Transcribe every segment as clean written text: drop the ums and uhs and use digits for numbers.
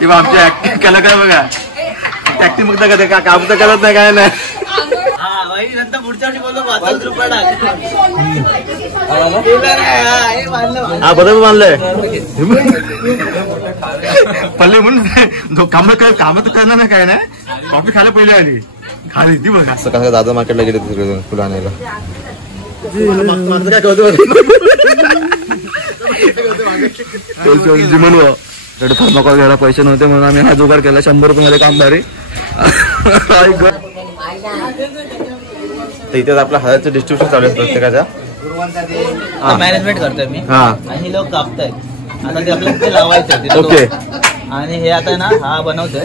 किंवा आमची ऍक्टिंग केलं काय बघा, ऍक्टिंग फक्त करते, काम तर करत नाही काय नाही. नंतर पुढच्या वर्षी बोलतो 5 रुपये हा बरोबर मानलंय पल्ले म्हणून काम तर करणार नाही काय नाही. कॉफी खायला पहिले आली खाली ती बघा. सकाळ दादा मार्केटला गेले तिकडे फुलं आणायला. थर्माकोल घ्यायला पैसे नव्हते म्हणून आम्ही हा जुगाड केला. 100 रुपये मध्ये काम भारी. इथेच आपलं हळदचं डिस्ट्रीब्युशन चालू आहे प्रत्येकाच्या. मॅनेजमेंट करतोय मी आणि लोक कापताय. आता ते आपल्याला लावायचं. ओके. आणि हे आता ना हा बनवतोय.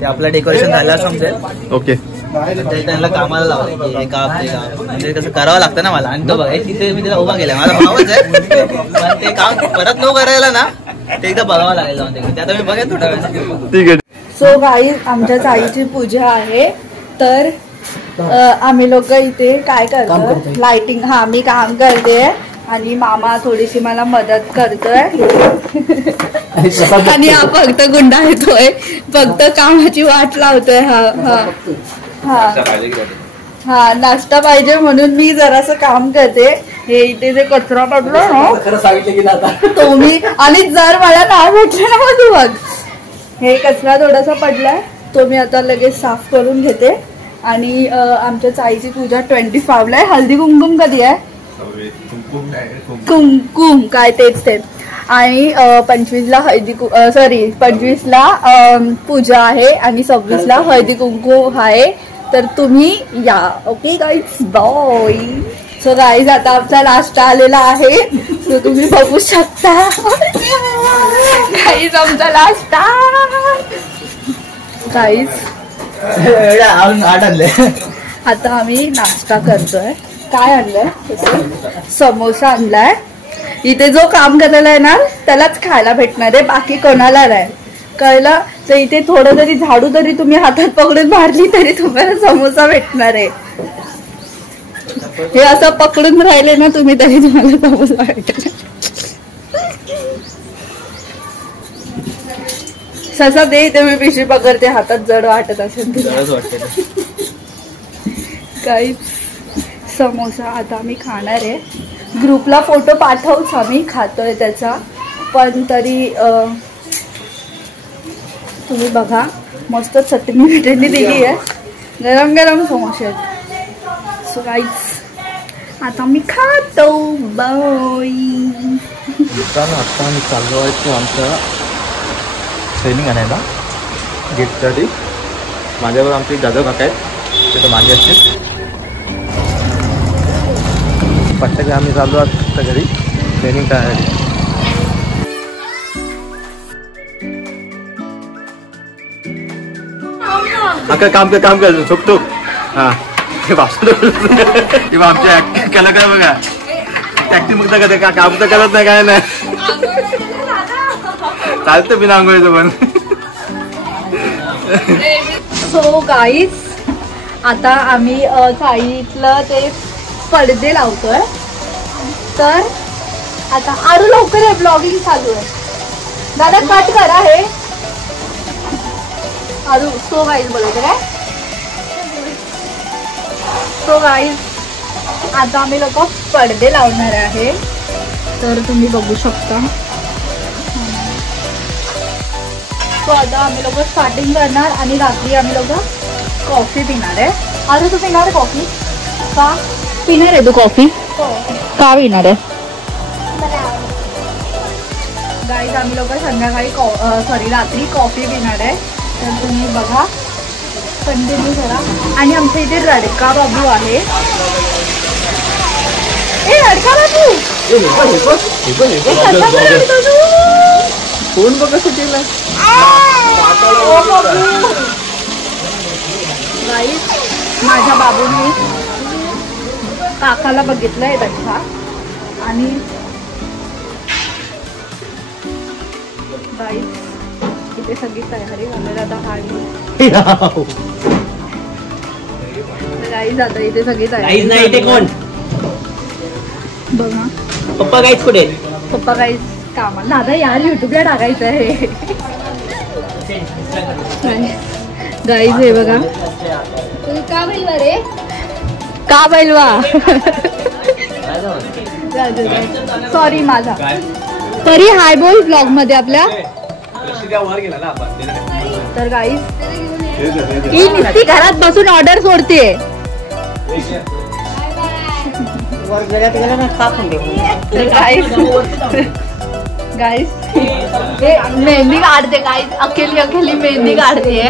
ते आपलं डेकोरेशन झालं समजेल. ओके. त्यांना कामाला लावलंय हे काम ते काम म्हणजे कसं करावं लागतं ना मला. आणि तो बघा तिथे मी तिला उभा केला. माझा भावच आहे पण ते काम परत न करायला ना ते एकदा बघावं लागेल. ते आता मी बघेन थोड्या वेळाने. ठीक आहे. सो गाईज आमच्या आईची पूजा आहे तर आम्ही लोक इथे काय करतो लाइटिंग. हा मी काम करते आणि मामा थोडीशी मला मदत करतोय आणि हा फक्त गुंडा येतोय फक्त कामाची वाट लावतोय. हा नाश्ता पाहिजे म्हणून मी जरासं काम करते. हे इथे जे कचरा पडलो ना तो मी आणि जर मला नाव भेटलं ना मग तू बघ हे कचरा थोडासा पडलाय तो मी आता लगेच साफ करून घेते. आणि आमच्या चाईची पूजा 25 ला आहे. हल्दी कुंकुम कधी आहे? कुंकुम काय तेच आणि 25 ला 25 ला पूजा आहे आणि 26 ला हळदी कुंकू आहे. तर तुम्ही या. Okay guys bye. So guys आता आमचा नाश्ता आलेला आहे. सो तुम्ही बघू शकता गाईज आमचा नाश्ता. गाईज आता आम्ही नाश्ता करतोय. काय आणलंय? समोसा आणलाय. इथे जो काम करायला येणार त्यालाच खायला भेटणार आहे बाकी कोणाला नाही कळलं. तर इथे थोडं जरी झाडू तरी तुम्ही हातात पकडून मारली तरी तुम्हाला समोसा भेटणार आहे. हे असं पकडून राहिले ना तुम्ही तरी तुम्हाला समोसा भेटणार. ससा दे इथे मी पिशवी पकडते. हातात जड वाटत असेल काही. समोसा आता आम्ही खाणार आहे. ग्रुपला फोटो पाठवूच आम्ही खातोय त्याचा. पण तरी तुम्ही बघा मस्त चटणी बिटणी दिली आहे. गरम गरम समोसे आहेत. सो गाईज आता मी खातो. बाय. आता आम्ही चाललो आहे आमच्या ट्रेनिंग आणायला गिफ्टसाठी. माझ्यावर आमचे जाधव काका आहेत ते तर मागे असतील. पट्ट्याचे आम्ही चाललो आहोत घरी ट्रेनिंग करायला. काम कर चुकतो. हा किंवा आमची ऍक्टिंग केलं काय बघा, ऍक्टिंग फक्त करते, काम तर करत नाही काय नाही. चालतं बिना आंघोळीचं पण. सो गाईज आता आम्ही साईडला ते पडदे लावतोय. तर आता आरू लवकर आहे. ब्लॉगिंग चालू आहे. दादा कट करा हे आरू. सो गाईज बोलायचं काय? सो गाईज आता आम्ही लोक पडदे लावणार आहे. तर तुम्ही बघू शकता. सो आता आम्ही लोक स्टार्टिंग करणार आणि रात्री आम्ही लोक कॉफी पिणार आहे. अरे तू पिणार आहे कॉफी? का पिणार आहे तू कॉफी? का पिणार आहे? गाईज आम्ही लोक संध्याकाळी रात्री कॉफी पिणार आहे. तर तुम्ही बघा कंटिन्यू करा. आणि आमच्या इथे रडका बाबू आहे. ए रडका बाबू कोण बघ कसं केलं. गाईज माझ्या बाबूने काकाला बघितलंय रडका. आणि गाईज इथे सगळी तयारी झाली. आता गाईज आता इथे सगळी तयारी नाही. ते कोण बघा. पप्पा गाईज कुठे? पप्पा गाईज कामाला. दादा यार युट्यूबला टाकायचं आहे. गाईज हे बघा का बैलवा रे का बैलवा सॉरी माझा तरी हाय बोल ब्लॉग मध्ये आपल्या तर गाईज ही नुसती घरात बसून ऑर्डर सोडते गाईज मेहंदी काढते गाईज अकेली अकेली मेहंदी काढते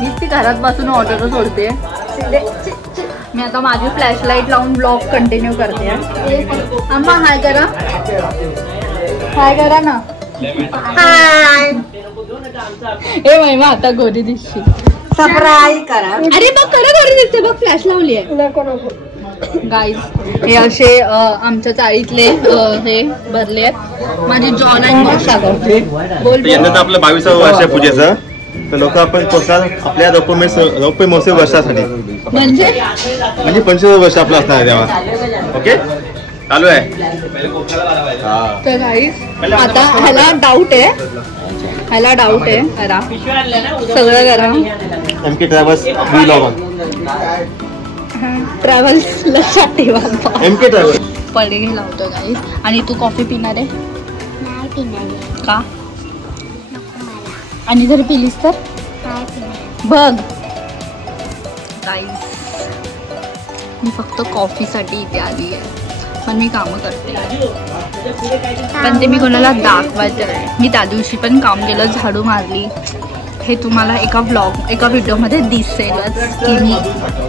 नुसती घरात बसून ऑर्डर सोडते मी आता माझी फ्लॅशलाईट लावून ब्लॉग कंटिन्यू करते अम्मा हाय करा ना हाय ए महिमा आता गोरी दिसशी सबराई करा अरे बघ खरं गोरी दिसते बघ फ्लॅश लावली आहे गाईज हे असे आमच्या चाळीतले हे भरले आहेत माझी जॉन आणि बोल यंदा आपलं 22वं वर्ष आहे पूजेचं तर लोक आपण पोचणार आपल्या रौप्य महोत्सव वर्षासाठी म्हणजे 25वं वर्ष आपलं असणार आहे तेव्हा ओके चालू आहे तर गाईज आता ह्याला डाऊट आहे करा सगळं करा MK ट्रॅव्हल्स ट्रॅव्हल्स लक्षात ठेवा MK ट्रॅव्हल्स पडगे लावतो गाईज आणि तू कॉफी पिणार आहे नाही पिणार का आणि जर पिलीस तर बघ गाईज मी फक्त कॉफीसाठी इथे आली आहे पण मी कामं करते पण ते मी कोणाला दाखवायचं नाही मी त्या दिवशी पण काम केलं झाडू मारली हे तुम्हाला एका व्हिडिओमध्ये दिसेलच की मी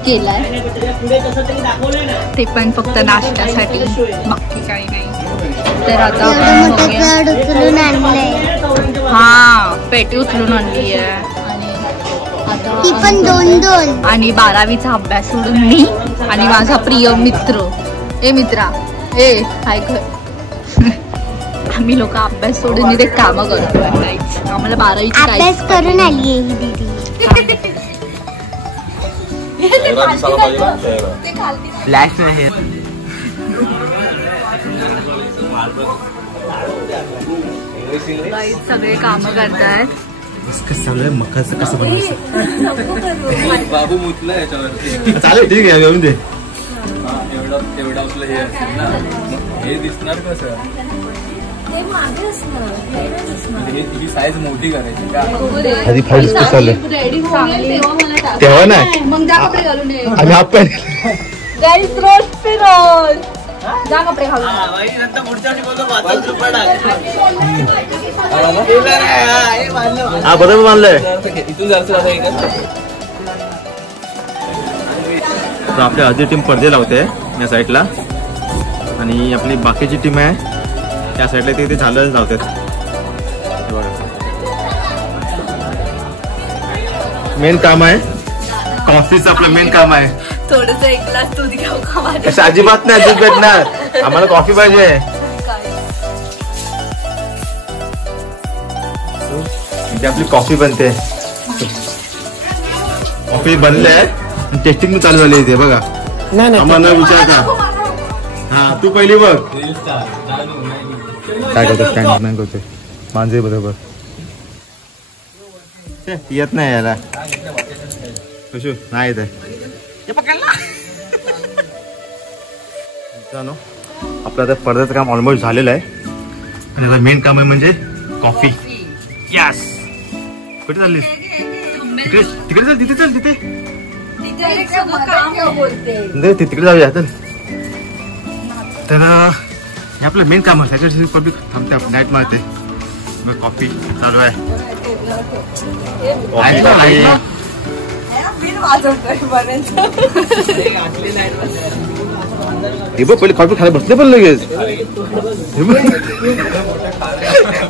केलंय ते पण फक्त नाश्त्यासाठी बाकी काही नाही तर आता हा पेटी उचलून आणली आहे आणि आता आणि 12वीचा अभ्यास सोडून मी आणि माझा प्रिय मित्रा हाय कर आम्ही लोक अभ्यास सोडून इथे कामं करतो आम्हाला 12वीची अभ्यास करून आली आहे ही दीदी फ्लॅश नाही सगळे कामं करतायत सगळं मकाचं कसं बनवायचं बाबू मुतला याच्यावरती चालेल ठीक आहे येऊन दे एवढा आपलं हे असेल ना हे दिसणार कसं ही साईज मोठी करायची का आधी फाईल्स चालू तेव्हा नाही मग जा कपडे घालून ये आम्ही हाफ पॅन्ट गाईस रोज पे रोज जा कपडे घालून नंतर पुढच्या वर्षी बोलतो 5 रुपये हा बरोबर मानलंय इथून जायचं तर आपली अर्धी टीम पडदे लावते या साईडला आणि आपली बाकीची टीम आहे त्या साईडला ते झालं लावतात मेन काम आहे कॉफीचं आपलं मेन काम आहे थोडस एक ग्लास दूध घेऊ का असं अजिबात नाही दूध भेटणार आम्हाला कॉफी पाहिजे इथे आपली कॉफी बनते कॉफी बनले टेस्टिंग चालू झाली इथे बघा आम्हाला विचारता हा तू पहिली बघ काय करतो स्टँड करतोय मांजरे बरोबर येत नाही याला कशू नाही येत आपलं आता पडद्याचं काम ऑलमोस्ट झालेलं आहे आणि आता मेन काम आहे म्हणजे कॉफी यस कुठे चाललीस तिकडे तिकडे चल तिथे चल तिथे तिकडे जाऊया चल तर हे आपलं मेन काम आहे त्याच्यासाठी पब्लिक थांबते नाईट मारते मग कॉफी चालू आहे हे बघ पहिले कॉफी खायला बसले पण लगेच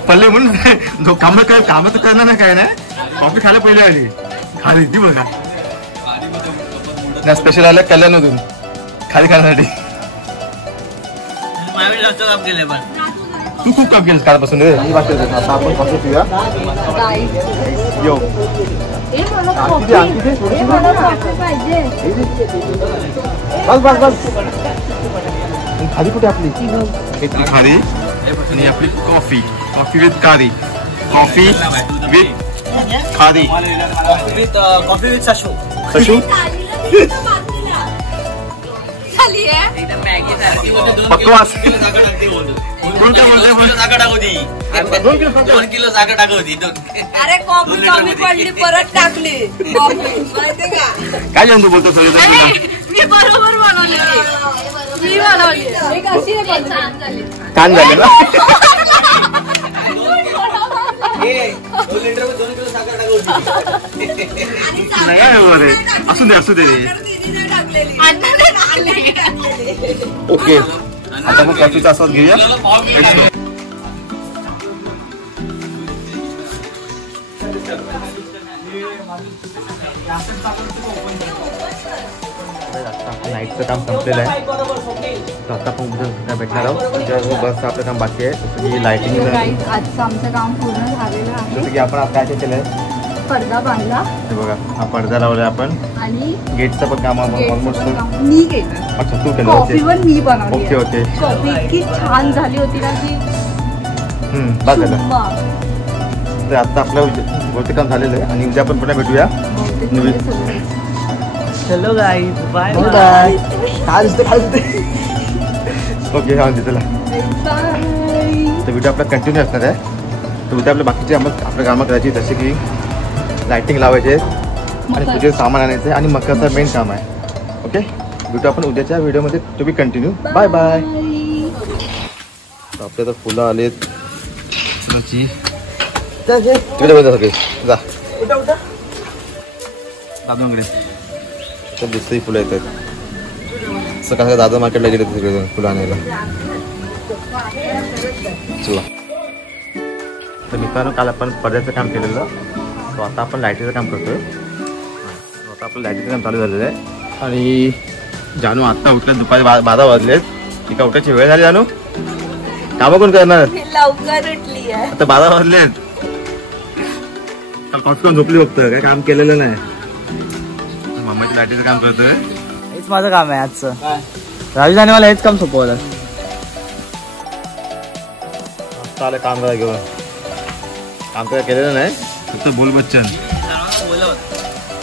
पल्ले म्हणून काम तर करणार ना काय नाही कॉफी खायला पहिले आली खाली ती बघा ना स्पेशल आलं कल्याणातून खाली खाण्यासाठी तू खूप काम केलं कालपासून आता आपण कॉफी पिऊया यो बस बस बस खाली कुठे आपली खाली आणि आपली कॉफी विथ खारी. कॉफी विथ खारी. कॉफी विथ साशू. कशू बकवास. 2 किलो जागा टाकवती. अरे कॉफी कमी पडली परत टाकली कॉफी माहिती का. काय जाऊन तू बोलतो सगळं. मी बरोबर बनवली. मी बनवली. छान झाले ना. 2 लिटर 2 किलो साखर टाकवती. नाही असू दे. ओके आता मग कॉफीचा आस्वाद घेऊया. नाईटचं काम संपलेलं आहे. तर आता आपण उद्या भेटणार आहोत. बसचं आपलं काम बाकी आहे. जसं की लाईटिंग. आजचं आमचं काम पूर्ण झालेलं आहे. जसं की आपण आज काय केलंय पडदा बांधला. हे बघा हा पडदा लावलाय आपण. आणि गेटचं पण काम ऑलमोस्ट. मी केलं. अच्छा तू केलं. कॉफी पण मी बनवली. ओके कॉफी इतकी छान झाली होती ना की बस झालं. शुम्मा. तर आता आपलं बहुतेक काम झालेलं आहे आणि उद्या आपण पुन्हा भेटूया. चलो गाईज बाय बाय. काय दिसते. ओके हा चला. तर व्हिडिओ आपला कंटिन्यू असणार आहे. तर उद्या आपल्या बाकीचे आपल्या कामं करायची जसे की लायटिंग लावायचे आणि पूजेचं सामान आणायचं आणि मकाचं मेन काम आहे. ओके भेटू आपण उद्याच्या व्हिडिओमध्ये. तुम्ही कंटिन्यू. Bye bye. आपल्या तर फुलं आलेत. इकडे बघा सगळे जा. तर दिसतही फुलं येतात. सकाळ दादा मार्केटला गेले तिकडे फुलं आणायला. चला तर मित्रांनो काल आपण पडद्याचं काम केलेलं. सो आता आपण लाईटीचं काम करतोय. आता आपलं लाईटीचं काम चालू झालेलं आहे. आणि जानू आत्ता उठल्यात. दुपारी 12 वाजलेत. ती उठायची वेळ झाली. जानू कामं कोण करणार. लवकर उठली आहे. आता 12 वाजलेत. काल कॉफी करून झोपली बघतोय. काय काम केलेलं नाही. मम्मीच्या लाईटीचं काम करतोय. हेच माझं काम आहे आजचं. राजधानी मला हेच काम सोपवलं. चालेल काम करा घेऊन. काम काय केलेलं नाही फक्त बोल बच्चन.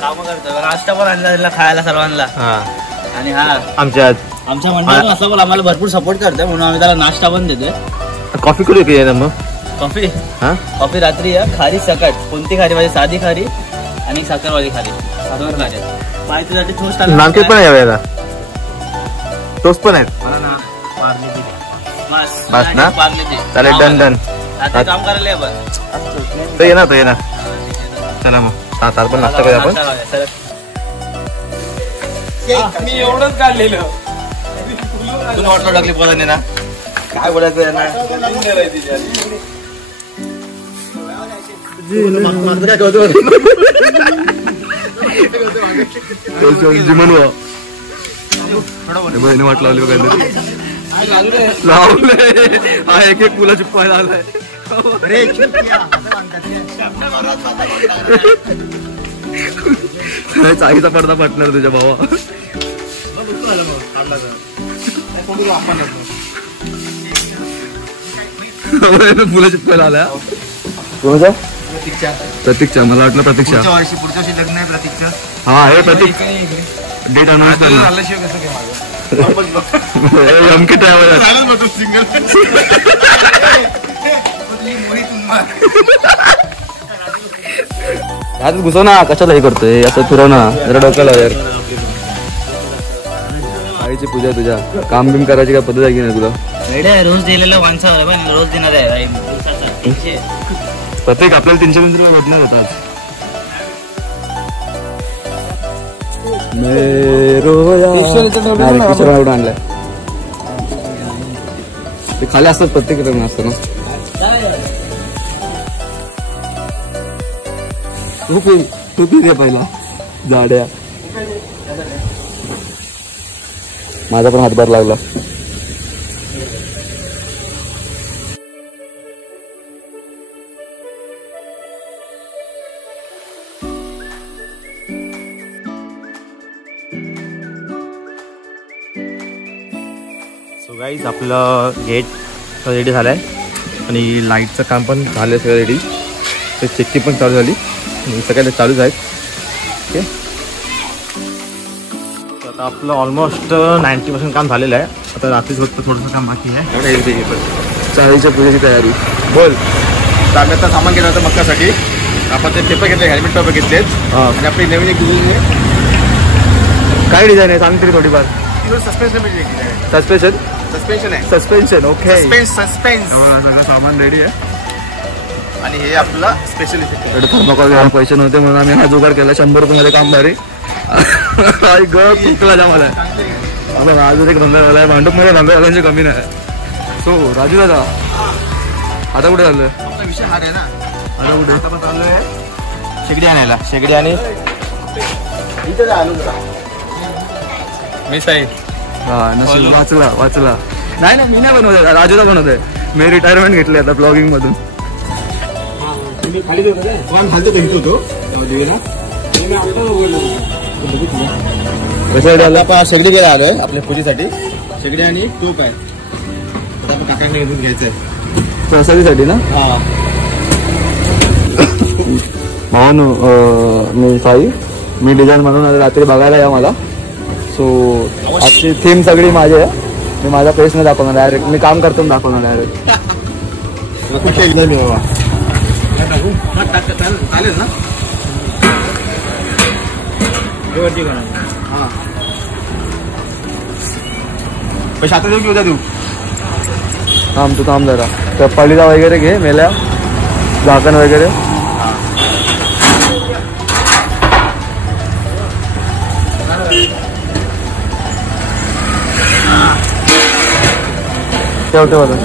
काम करतोय. नाश्ता पण आणला खायला सर्वांना. हा आणि हा आमच्या मंडळात असं पण आम्हाला भरपूर सपोर्ट करतोय म्हणून आम्ही त्याला नाश्ता पण देतोय. कॉफी करू की ना मग. कॉफी हा कॉफी रात्री आहे. खारी सकट. कोणती खारी पाहिजे. साधी खारी आणि साखरवाली खारी. साधारण खारी माहितीसाठी टोस्ट आला. नानकेक पण आहे यावेळेला. टोस्ट पण आहेत. बस ना चालेल. डन काम करायला तर येणार. चला मग 7 पण नाश्ता करूया आपण. मी एवढंच काढलेलं. तुला वाटलं टाकली पोरांनी ना. काय बोलायचं यांना. काय कळतो जिमन बहिणी वाट लावली बघायला. लावले हा एक फुला चिपकायला आलाय. चाळीचा पडदा फाटणार तुझ्या भावा. फुलं चिपकायला आल्या. कोणाचा. प्रतीक्षा. मला वाटलं प्रतीक्षा. पुढच्या वर्षी लग्न आहे प्रतीक्षा. हा हे प्रतीक डेट अनाउन्स करणार. घुसव ना. कशाला हे करतोय असं फिरव ना जरा डोक्याला यार. आईची पूजा तुझ्या काम बिम करायची काय पद्धत आहे की नाही तुला. रोज दिलेलं माणसावर पण रोज देणार आहे. प्रत्येक आपल्याला 300 रुपये भेटणार होतात. आणलाय ते खाली असतात. प्रत्येक रंग असतं ना. तू दे पहिला जाड्या. माझा पण हातभार लागला. सो गाईज आपलं गेट रेडी झालंय. आणि लाईटचं काम पण झालं सगळं रेडी. ते चेकिंग पण चालू झाली आणि सगळ्या चालूच आहेत. ओके, आता आपलं ऑलमोस्ट 90% काम झालेलं आहे. आता रात्री थोडंसं काम बाकी आहे. चाळीच्या पूजेची तयारी. बोल. तर आम्ही आता सामान घेतलं होतं मक्कासाठी. आपण ते पेपर घेतले, हेल्मेट पेपर घेतलेत. आणि आपली नवीन एक डिझाईन आहे. काय डिझाईन आहे सांग तरी थोडीफार. सस्पेन्शन आहे. Suspension okay. सस्पेन्स सगळं सामान रेडी आहे. आणि हे आपला स्पेशल इफेक्ट. थर्माकोल घ्यायला पैसे नव्हते म्हणून आम्ही हा जुगाड केला. 100 रुपये काम भारी. कुठला जा मला अजून एक धंदा झाला आहे. भांडूप मध्ये धंदा कमी नाही. सो राजू दादा आता कुठे चाललोय? विषय हा आहे ना. आता कुठे आपण चाललोय शेगडी आणायला. शेगडी आणि इथे आलो मी साई. हा वाचला. नाही मी नाही बनवत, राजूला बनवतोय. मी रिटायरमेंट घेतली आता ब्लॉगिंग मधून. आपण शेगडी घ्यायला आलोय आपल्या पूजेसाठी. शेगडी आणि टोप आहे. आता आपण काकांना घेऊन घ्यायचंय संसारीसाठी ना. म्हणून मी साई, मी डिझाईन म्हणून रात्री बघायला या मला. सो आजची थीम सगळी माझी आहे. मी माझा फेस नाही दाखवणार डायरेक्ट. मी काम करतो दाखवणार डायरेक्ट. चालेल ना. हा पैसे आता देऊ की उद्या देऊ? थांब जरा. तर पडीला वगैरे घे, मेल्या झाकण वगैरे. ठेवते बघा.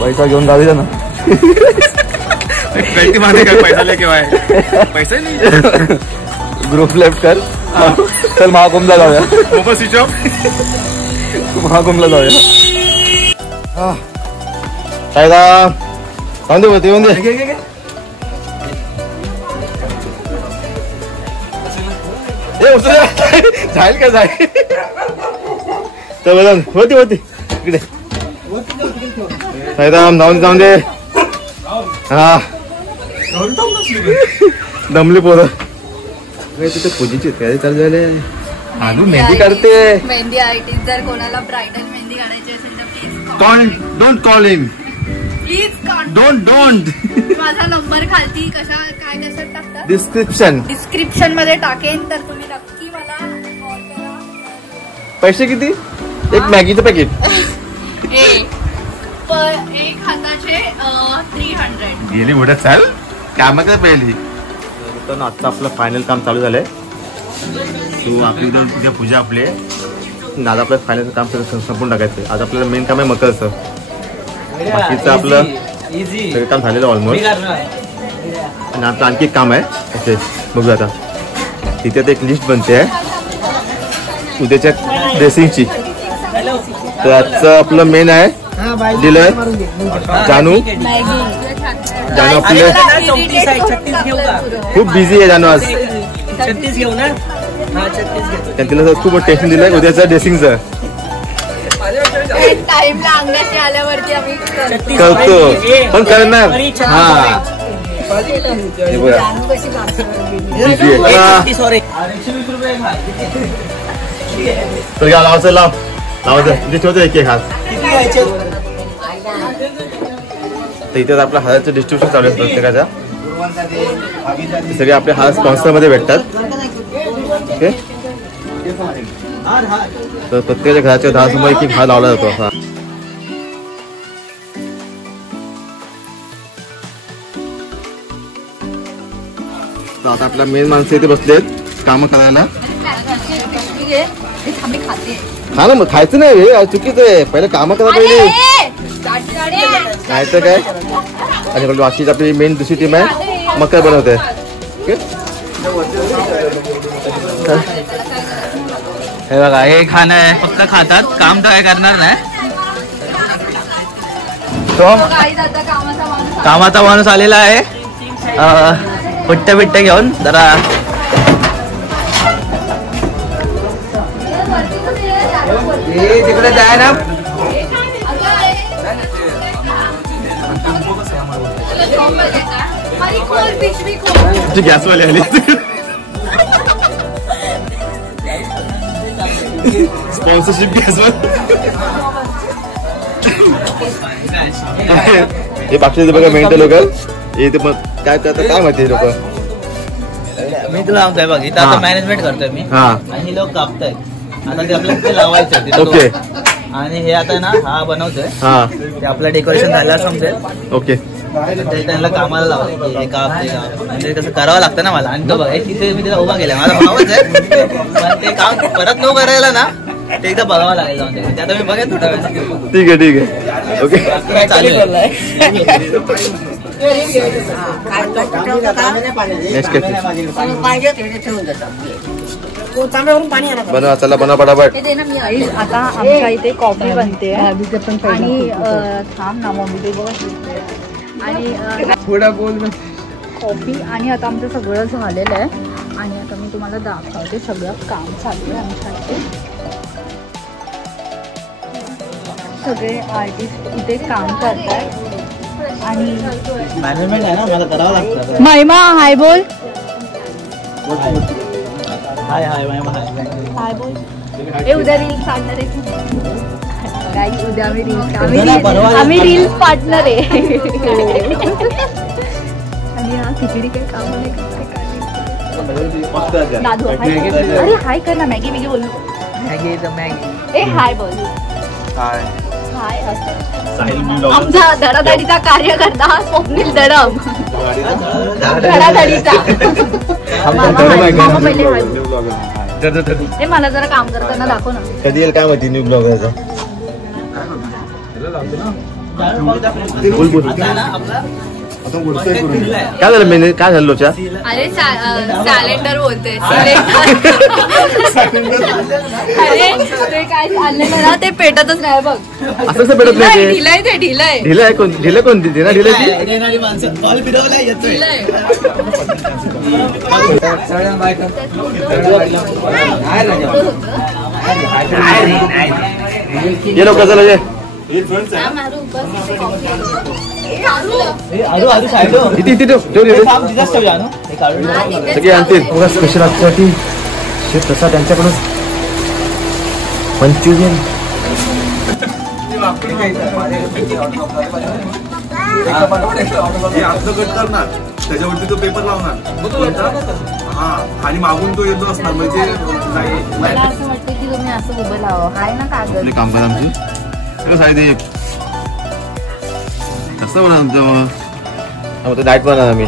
पैसा घेऊन जाऊया ना. कळती माने काय पैसा लेके वाय पैसा नाही. ग्रुप लेफ्ट कर. चल महाकुंभला जाऊया. Mobile switch off. महाकुंभला जाऊया. काय का होते जाईल का जाईल. तर बघा होती इकडे जाऊन दे. हा दमली पोरं. तिथे पूजेची तयारी चालू झाली. अजून मेहंदी काढते. मेहंदी आर्टिस्ट जर कोणाला ब्रायडल मेहंदी काढायची असेल तर don't call him please. Don't. माझा नंबर खालती काय कसं टाकतात डिस्क्रिप्शन मध्ये टाकेन. तर तुम्ही नक्की मला कॉल करा. पैसे किती? एक मॅगीचं पॅकेट. एक हाताचे 300 गेली मोठ्या. चाल कामाचं पहिली. तर आजचं आपलं फायनल काम चालू झालंय. तू आपली उद्या पूजा आपली आहे. आज आपलं फायनलचं काम संपून टाकायचं. आज आपल्याला मेन काम आहे मकरचं. बाकीचं आपलं सगळं काम झालेलं ऑलमोस्ट. आणि आता आणखी एक काम आहे. ओके बघू आता. तिथे एक लिस्ट बनते आहे उद्याच्या ड्रेसिंगची. तर आजचं आपलं मेन आहे दिलंय जानू आपले खूप बिझी आहे. जानू आज तिला खूप टेन्शन दिलंय उद्याचं ड्रेसिंगचं. करतो पण करणार. हा तर लावायचं लावायचं ठेवतो एक हात. तर इथेच आपल्या हाताचं डिस्ट्रीब्युशन चालू आहे प्रत्येकाच्या. सगळे आपले हात स्पॉन्सर मध्ये भेटतात. ओके तर प्रत्येकाच्या घराच्या 10 समोर एक हात लावला जातो असा. आता आपल्या मेन माणसं इथे बसलेत काम करायला. हा ना मग खायचं नाही हे चुकीचं आहे. पहिले काम करा पहिले खायचं काय. आणि बाकीची आपली मेन दुसरी टीम आहे मकर बनवते. ओके हे बघा हे खाणं आहे. फक्त खातात काम तर काय करणार नाही. तो कामाचा माणूस आलेला आहे. पिट्ट्या घेऊन जरा तिकडे जाय ना. गॅसवाले आली स्पॉन्सरशिप गॅसवर. हे बाकीचे बघा मेंटल लोक हे ते मग काय करतात काय माहिती लोक. मी तुला सांगतोय बघ इथं आता मॅनेजमेंट करतोय मी आणि लोक कापतायत. आता ते आपल्याला ते लावायचं. ओके. आणि हे आता ना हा बनवतोय. ते आपलं डेकोरेशन झालं समजेल. ओके. त्यांना कामाला लावलं हे काम ते काम म्हणजे कसं करावं लागतं ना मला. आणि तो बघ तिथे मी तिला उभा केला माझा भावच आहे पण ते काम परत नो करायला ना ते एकदा बघावं लागेल म्हणजे ते आता मी बघेन थोड्या वेळात. ठीक आहे ठीक आहे. ओके. काय चालू आहे बनवा चला बनवा पटापट. आता आमच्या इथे कॉफी बनते आणि थांब ना मम्मी ते बघा आणि कॉफी आणि आता आमचं सगळं झालेलं आहे आणि आता मी तुम्हाला दाखवते सगळं काम चालू आहे आमच्या इथे. सगळे आर्टिस्ट इथे काम करतात आणि मॅनेजमेंट आहे ना मला करावं लागतं. महिमा हाय बोल. हाय हाय महिमा हाय. हाय बोल. ए उद्या रील्स काढणार आहे की काही उद्या आम्ही रील्स आम्ही रील्स पार्टनर आहे. आणि हा खिचडी काही काम नाही दादू अरे हाय कर ना. मॅगी मॅगी बोल मॅगी तर मॅगी. ए हाय बोल. हाय हाय आमचा धडाधडीचा कार्यकर्ता स्वप्नील दडम. धडाधडीचा पहिले हाय बोल. ए मला जरा काम करताना दाखव ना. कधी येईल काय माहिती न्यू ब्लॉगरचा. काय झालं मेने काय झालं लोचा. अरे सॅलेंडर बोलते. अरे ते काय चाललेलं ना ते पेटतच नाही बघ. असं पेटत नाही. ढिलय ते ढिलय ढिलय कोण ढिलय कोणती ती ना ढिलायची. येणारी माणसं बॉल फिरवलाय येतोय. ये लोक चला ये. सगळे आणतील स्पेशल आजच्यासाठी शेफ तसा त्यांच्याकडून मंचुरियन. त्याच्यावरती तो पेपर लावणार हा आणि मागून तो येतो असणार म्हणजे मला असं वाटतं की तुम्ही असं उभं लावा. हाय ना कागद काम करा आमची साहेब कसं म्हणा आमचं डाएट बनवणार आम्ही.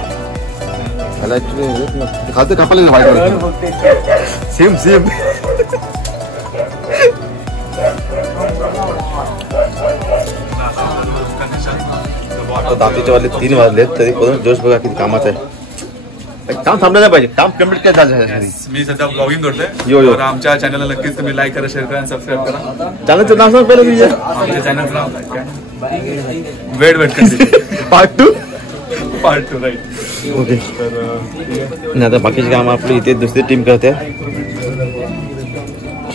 मला ऍक्च्युली खातं कापायला वाईट सेम सेम. दाखीच्या वाजले 3 वाजलेत तरी पण जोश बघा किती कामाचं आहे. काम थांबलं नाही पाहिजे. काम कम्प्लीट काय झालं. मी सध्या ब्लॉगिंग करतोय. यो आमच्या चॅनलला नक्कीच तुम्ही लाईक करा शेअर करा आणि सबस्क्राईब करा. चॅनलचं नाव सांग पहिलं तुझ्या. आमच्या चॅनलचं नाव काय वेट पार्ट 2 राईट. ओके. नाही आता बाकीची काम आपली इथे दुसरी टीम करते.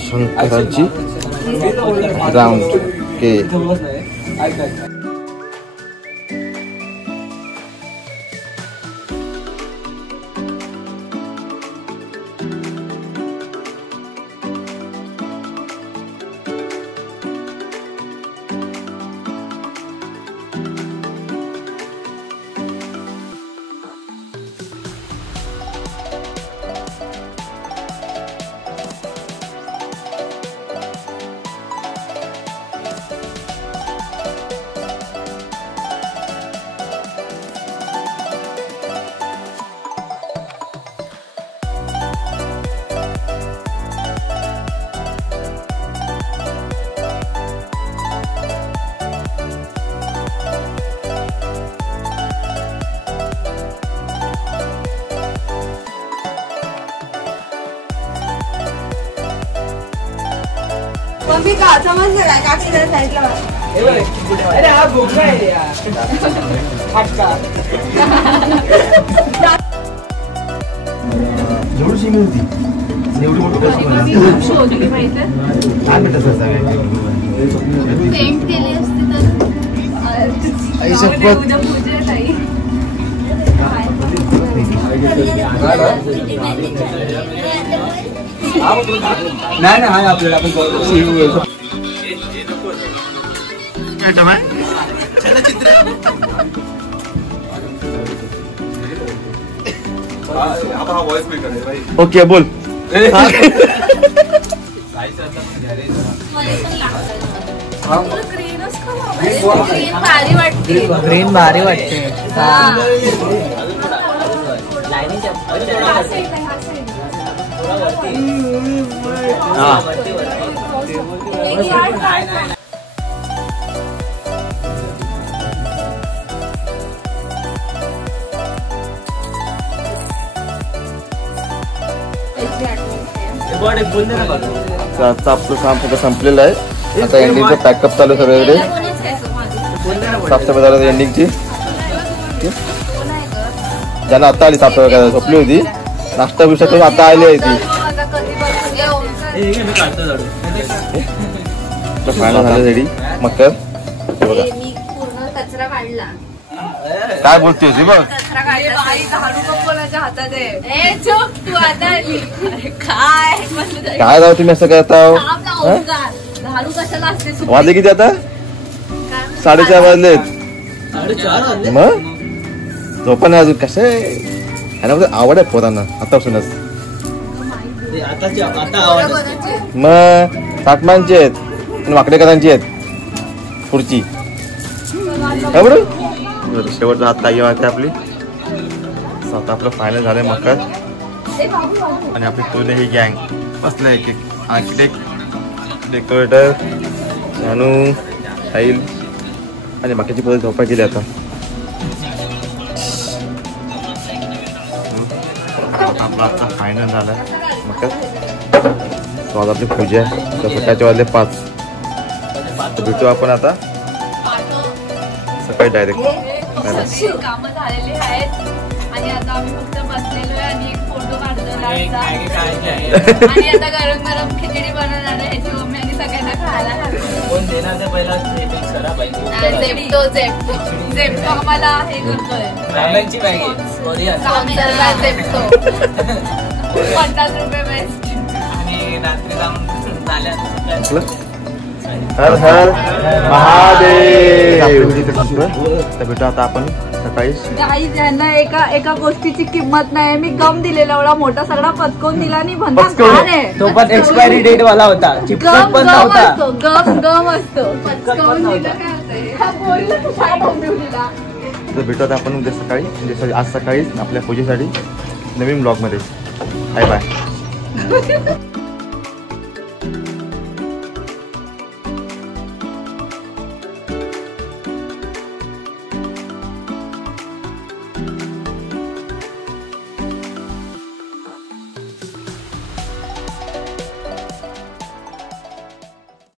शंकरांची राऊंड के मम्मी का समजलं काय काकी जरा साईडला अरे हा भोगला आहे यार. एवढी मिळती एवढी मोठी शोधली माहिती आम्ही तसंच आहे. पेंट केली असती तर आई शपथ. उद्या पूजा आहे ताई. नाही नाही आपल्याला आपण हा व्हॉइस मेकर आहे भाई. ओके बोल. भारी वाटते. ग्रीन भारी वाटते. आजचं आपलं काम सगळं संपलेलं आहे. आता एंडिंगचं पॅकअप चालू आहे सगळीकडे. साफसफाई झाली एंडिंगची. ज्यांना आता आली साफसफाई करायला झोपली होती. नाश्ता बिष्टा करून आता आली आहे ती. फायनल झालं रेडी. मग कर मी पूर्ण कचरा काढला. काय बोलते होती बघ. कचरा काढला. झाडू कोणाच्या हातात आहे. चुप तू आता आली. काय काय राव तुम्ही असं करता. झाडू कशाला असते. वाजले किती आता. 4:30 वाजलेत. मग झोपा नाही अजून. कसं आहे आवड आहे पोरांना आतापासूनच. मग साठमांची आहेत आणि वाकडेकरांची आहेत पुढची. काय बरं शेवटचा हात ताई वाटते आपली. आता आपलं फायनल झालंय मकर. आणि आपली पूर्ण ही गँग बसलं. एक एक आर्किटेक्ट डेकोरेटर जानू साहिल आणि बाकीची पोरं झोपा गेली आता. आपला आता फायनल झाला मकर. तो आज आपली पूजा आहे. तर सकाळचे वाजले 5. तर भेटू आपण आता सकाळी डायरेक्ट. कामं झालेली आहेत आणि आता आम्ही फक्त बसलेलो आहे आणि एक फोटो काढतो. आणि आता गरम गरम खिचडी बनवणार आहे. ह्याची मम्मी आणि सगळ्यांना खायला झेप्टो आम्हाला हे करतोय. झेप्टो 50 रुपये बेस्ट. आणि रात्री जाऊन झाल्या हर हर महादेव. तर भेटू आता आपण सकाळी. काही ज्यांना एका गोष्टीची किंमत नाही. मी गम दिलेला एवढा मोठा सगळा पचकवून दिला आणि तो पण एक्सपायरी डेट वाला होता. चिपकत पण नव्हता. गम असतो पचकवून दिलं. काय बोलला. तर भेटू आता आपण उद्या सकाळी. म्हणजे आज सकाळी आपल्या पूजेसाठी नवीन ब्लॉगमध्ये. Bye bye.